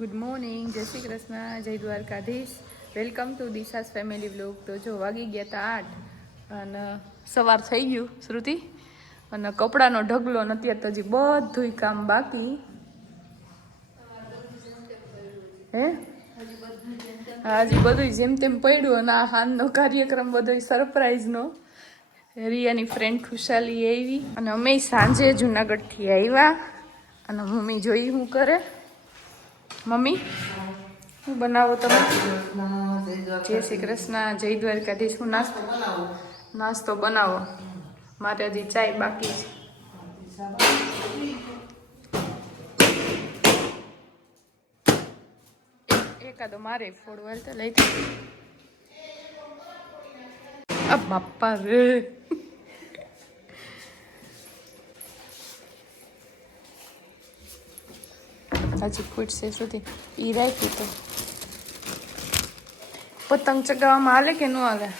Good morning જય શ્રી કૃષ્ણ જય Dwarkadhish. Welcome to Disha's family blog તો જો વાગી ગયા તા આઠ અને સવાર થઈ ગયું શ્રુતિ. અને કપડાનો ઢગલો ને અત્યારે તો હજી બધુંય કામ બાકી. હા, હજી બધું જેમ તેમ પડ્યું અને આ હાનનો કાર્યક્રમ બધો સરપ્રાઈઝનો રિયાની ફ્રેન્ડ ખુશાલી આવી. અને અમે સાંજે જુનાગઢથી આવ્યા. અને મમ્મી જોઈ હું કરે. મમ્મી, શું બનાવો તમે? જય શ્રી કૃષ્ણ, જય દ્વારકાધીશ હું નાસ્તો? નાસ્તો બનાવો. મારે હજી ચાય બાકી છે. એક- એકાદો મારે ફોડવાલ તો લઈ બાપા રે. હજી ફૂટશે સુધી ઈ રાખ્યું તો. પતંગ ચગાવવામાં હાલે કે ન હાલે ને?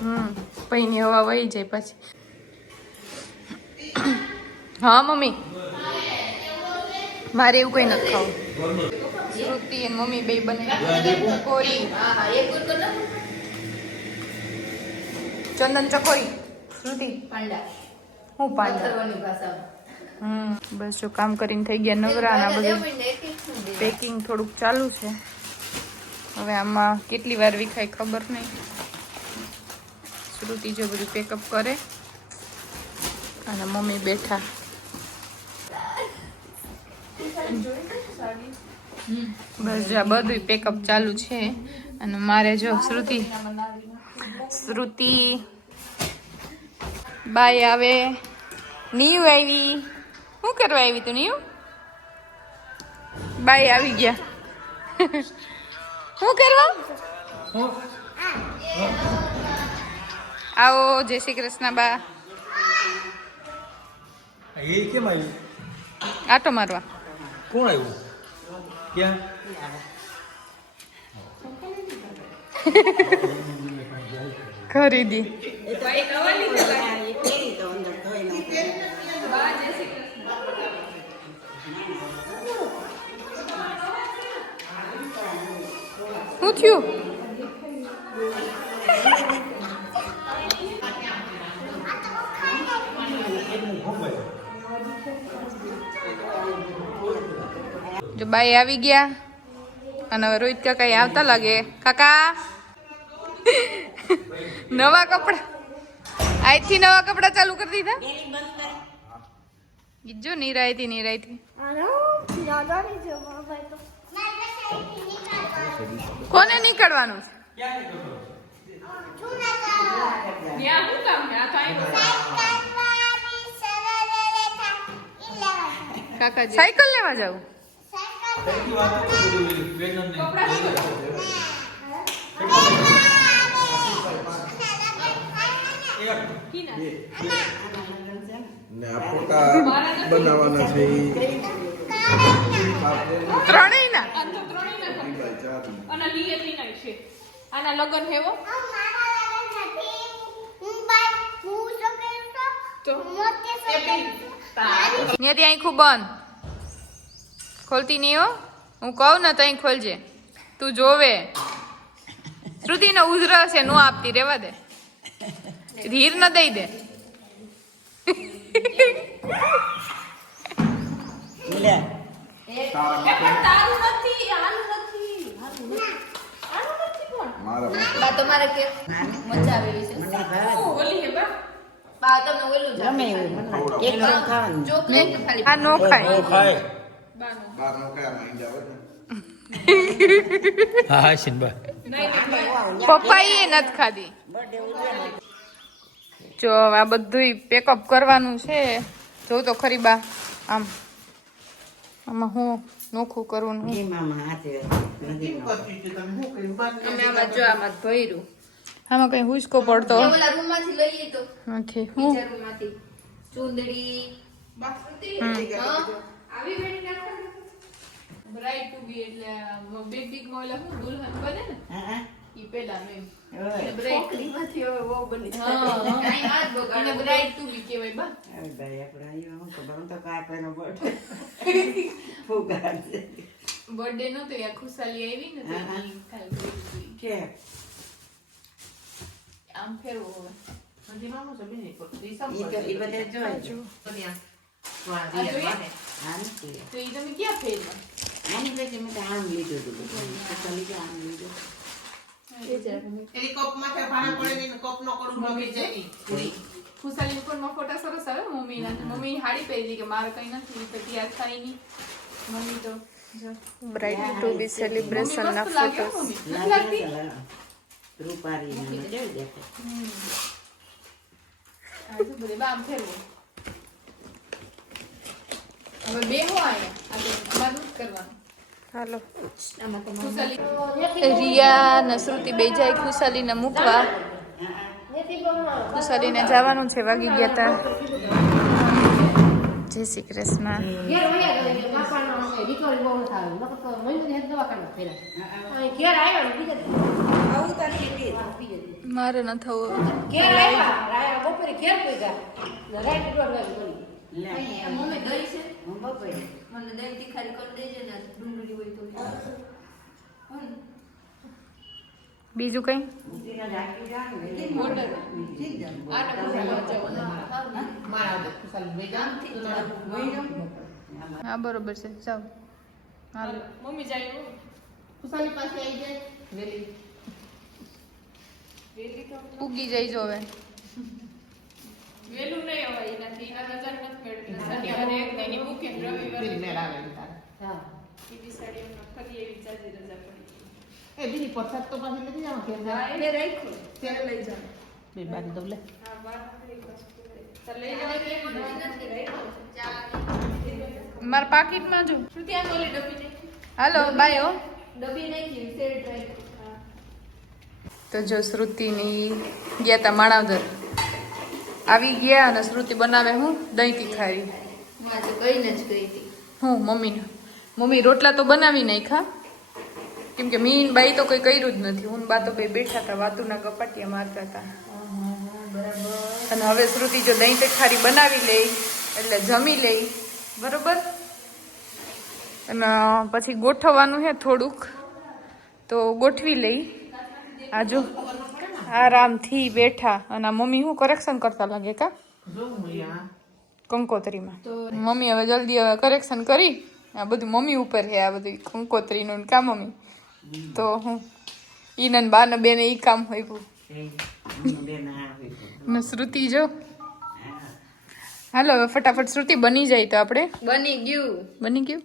હમ પૈની હવા વહી જાય પછી. હા મમ્મી. મારે એવું કઈ નથી ખાવું. શ્રુતિ અને મમ્મી બે બને. કોરી. ચંદન ચકોરી. શ્રુતિ પાંડા. હું પાંડા? હમ બસ જો કામ કરીને થઈ ગયા નવરાના બધું? પેકિંગ થોડુંક ચાલુ છે. હવે આમાં કેટલી વાર વિખાય ખબર નહીં. શ્રુતિ જો બધું પેકઅપ કરે. અને મમ્મી બેઠા. બસ જો આ બધું પેકઅપ ચાલુ છે. અને મારે જો શ્રુતિ શ્રુતિ બાય આવે નીવ આવી. શું કરવા આવી તું નીવ? બાય આવી ગયા. શું કરવા? આવો જય શ્રી કૃષ્ણ બા. એ કેમ આવ્યું? આટો મારવા. કોણ આવ્યું? ક્યાં? ખરીદી. શું થયું? જો બાઈ આવી ગયા. અને હવે રોહિત કાકા આવતા લાગે. કાકા? નવા કપડા. આજથી નવા કપડા ચાલુ કરી દીધા? જો નિરાયતી નિરાયતી. કોને નીકળવાનું? સાયકલ લેવા જાવ. આના લગન હેવો નિયતિ અહીં ખૂબ બંધ. ખોલતી નહીં હો. હું કહું ને તો ખોલજે. તું જોવે. શ્રુતિ ને ઉધરસ છે નો આપતી, રેવા દે. ધીર ન દઈ દે મારા માટે બા તમારે કે મજા આવે એવી છે બા તમને ઓલું જ આપે. ચોકલેટ ને ખાલી આ નો ખાય ખાય બાર નો કયા માંડ્યા હોય ને હા હા શિનબા પપ્પા એ નથી ખાધી જો આ બધું પેકઅપ કરવાનું છે. જોઉં તો ખરી બા. આમ. આમાં હું નોખું કરવું ને આમાં કઈ હુસકો પડતો. નથી હું? બ્રાઇડ ટુ બી એટલે બીગમાં હું દુલ્હન બને ને? ઈ પેલા બ્રાઇડ છોકરીમાંથી હવે બની બ્રાઇડ તું બી કહેવાય બા. હવે ભાઈ આપણે અહીંયા હું ખબર? હું કાંઈ બર્થડે ફુગાડશે બર્થડે નતો યાર ખુશાલી આવી ને તો. કે? આમ ફેરવો હવે. એ તમે ક્યાં ફેરવા? આની પછી મેં તો આમ લીધું? આમ ખુશાલી ઉપરમાં ફોટા સરસ આવે મમ્મીના મમ્મી હાડી પહેરી કે મારે કઈ નથી તો તૈયાર થાય નહીં. મમ્મી તો. બ્રાઇડ ટુ બી સેલિબ્રેશન ના મમ્મી. ફોટોસ મમ્મી રૂપારી ને દેખાય આ બધે બામ ફેરવો. હવે બે હો આયા આ તો અમારું કરવાનું. હાલો. ખુશાલી રિયા શ્રુતિ બે જાય ખુશાલીને મૂકવા. ખુશાલીને જવાનું છે, વાગી ગયા તા. જય શ્રી કૃષ્ણ. મારે ન થવું. મને દહીં તીખારી કરી દેજે ને ડુંગળી હોય તો? બીજું કઈ? જ. હા બરોબર છે. ચાલો હાલો. મમ્મી જાય હો. ખુશાલી પાસે આવી જાય વેલી વેલી તો ઉગી જઈજો હવે. વેલું નહીં હોય એનાથી એના રજા નથી મેળવી શનિવારે એક ને મૂકે રવિવારે હા બીજી સાડી ફરી એવી જાજી રજા પડી. એ બીજી પરસાદ તો પાછી લઈ જાવ કે એને રાખ્યું. ત્યારે લઈ જાવ બે બાર દઉં લે. હા બાર લઈ જાવ મારા પાકીટમાં જો. શું ત્યાં ઓલી ડબ્બી નાખી? હાલો બાય ડબ્બી નાખી શેડ ડ્રાઈવ. તો જો શ્રુતિની ગયા તા માણાવદર. આવી ગયા અને શ્રુતિ બનાવે હું દહીં તીખારી કહીને જ ગઈ હતી. હું મમ્મીને. મમ્મી રોટલા તો બનાવી નાખ્યા. કેમ કે મીન બાઈ તો કઈ કર્યું જ નથી. હું બા તો બે બેઠા હતા વાતુના કપાટિયા મારતા હતા અને હવે શ્રુતિ જો દહીં તીખારી બનાવી લે એટલે જમી લે. બરોબર? અને પછી ગોઠવવાનું છે થોડુંક. તો ગોઠવી લઈ આ જો આરામથી બેઠા. અને મમ્મી શું કરેક્શન કરતા લાગે કા? કંકોત્રીમાં. મમ્મી હવે જલ્દી હવે કરેક્શન કરી. આ બધું મમ્મી ઉપર છે આ બધું કંકોત્રીનું ને કા મમ્મી? તો હું ઈનન બા ને બેને ઈ કામ હોય બેન શ્રુતિ જો. હાલો હવે ફટાફટ શ્રુતિ બની જાય તો આપણે. બની ગયું. બની ગયું?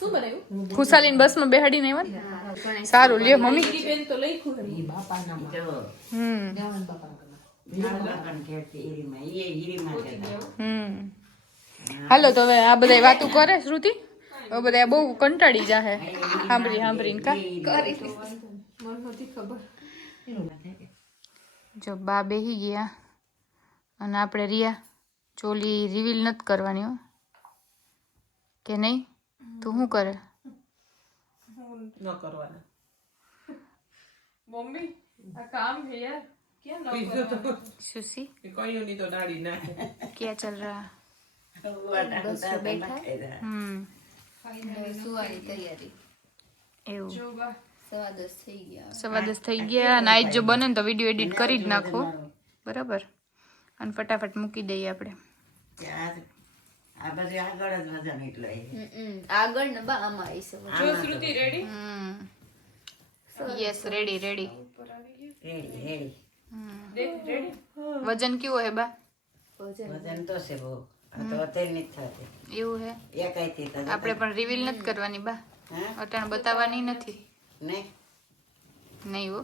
શું બનાવ્યું? ખુશાલીને બસમાં બેહાડીને આવ્યા સારું લ્યો મમ્મી. બેન તો બાપાને હમ. હાલો તો હવે આ બધા વાતું કરે શ્રુતિ? હવે બધા બહુ કંટાળી જાહે સાંભળી સાંભળીને કા મને નથી ખબર જો બા બેહી ગયા અને આપણે રિયા ચોલી રિવીલ નથી કરવાની હો કે નહીં તું શું કરે મમ્મી આ કામ છે યાર ક્યાં ન કરવાનું? સુસી કયું ની તો સુવાની તૈયારી. એવું. સવા દસ થઈ ગયા. સવા થઈ ગયા અને આજ જો બને ને તો વીડિયો એડિટ કરી જ નાખો. બરાબર? અને ફટાફટ મૂકી દઈએ આપણે. આગળ વજન એટલો એ. હમ, આગળ ને બા આમાં આવી સવા જો શ્રુતિ રેડી હમ. Yes ready ready ready ready દેખ વજન કેવું હે બા? વજન તો છે બહુ. તો અત્યારે નથી થતી. એવું હે? એકાઈ થી તો આપણે પણ રિવીલ નથી કરવાની બા. હા? અટાણ બતાવવાની નથી. ને નહીં હો.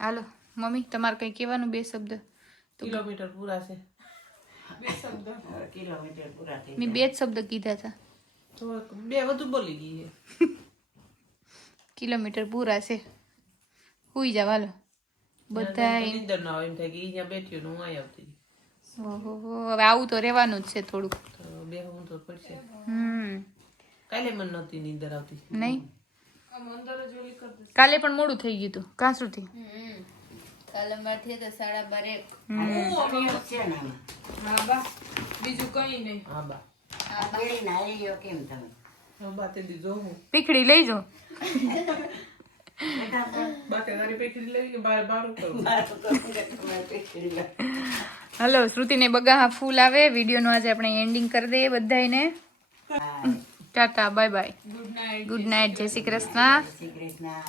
હાલો મમ્મી તમારે કઈ કહેવાનું બે શબ્દ? કિલોમીટર પૂરા છે. હવે કિલોમીટર પૂરા થઈ મેં બે જ શબ્દ કીધા હતા તો બે વધુ બોલી ગઈ છે. કિલોમીટર પૂરા છે. હુઈ જાવ હાલો. બધા નીંદર ના આવે એમ થાય કે ઈ બેઠી ને હું અહીં આવતી ઓહો હવે આવું તો રહેવાનું જ છે થોડુંક. તો બે હું તો પડશે. હમ. કાલે મને નહોતી નીંદર આવતી. નહીં? કાલે પણ મોડું થઈ ગયું હતું કાં હમ. કાલે અમારે થયા હતા સાડા બારે. હા બા. બીજું કઈ નહીં. હા બા. પીખડી લઈ જો. હલો શ્રુતિને બગા ફૂલ આવે. વિડીયોનું આજે આપણે એન્ડિંગ કરી દઈએ બધાને tata bye bye. Good night જય શ્રી જય શ્રી કૃષ્ણ.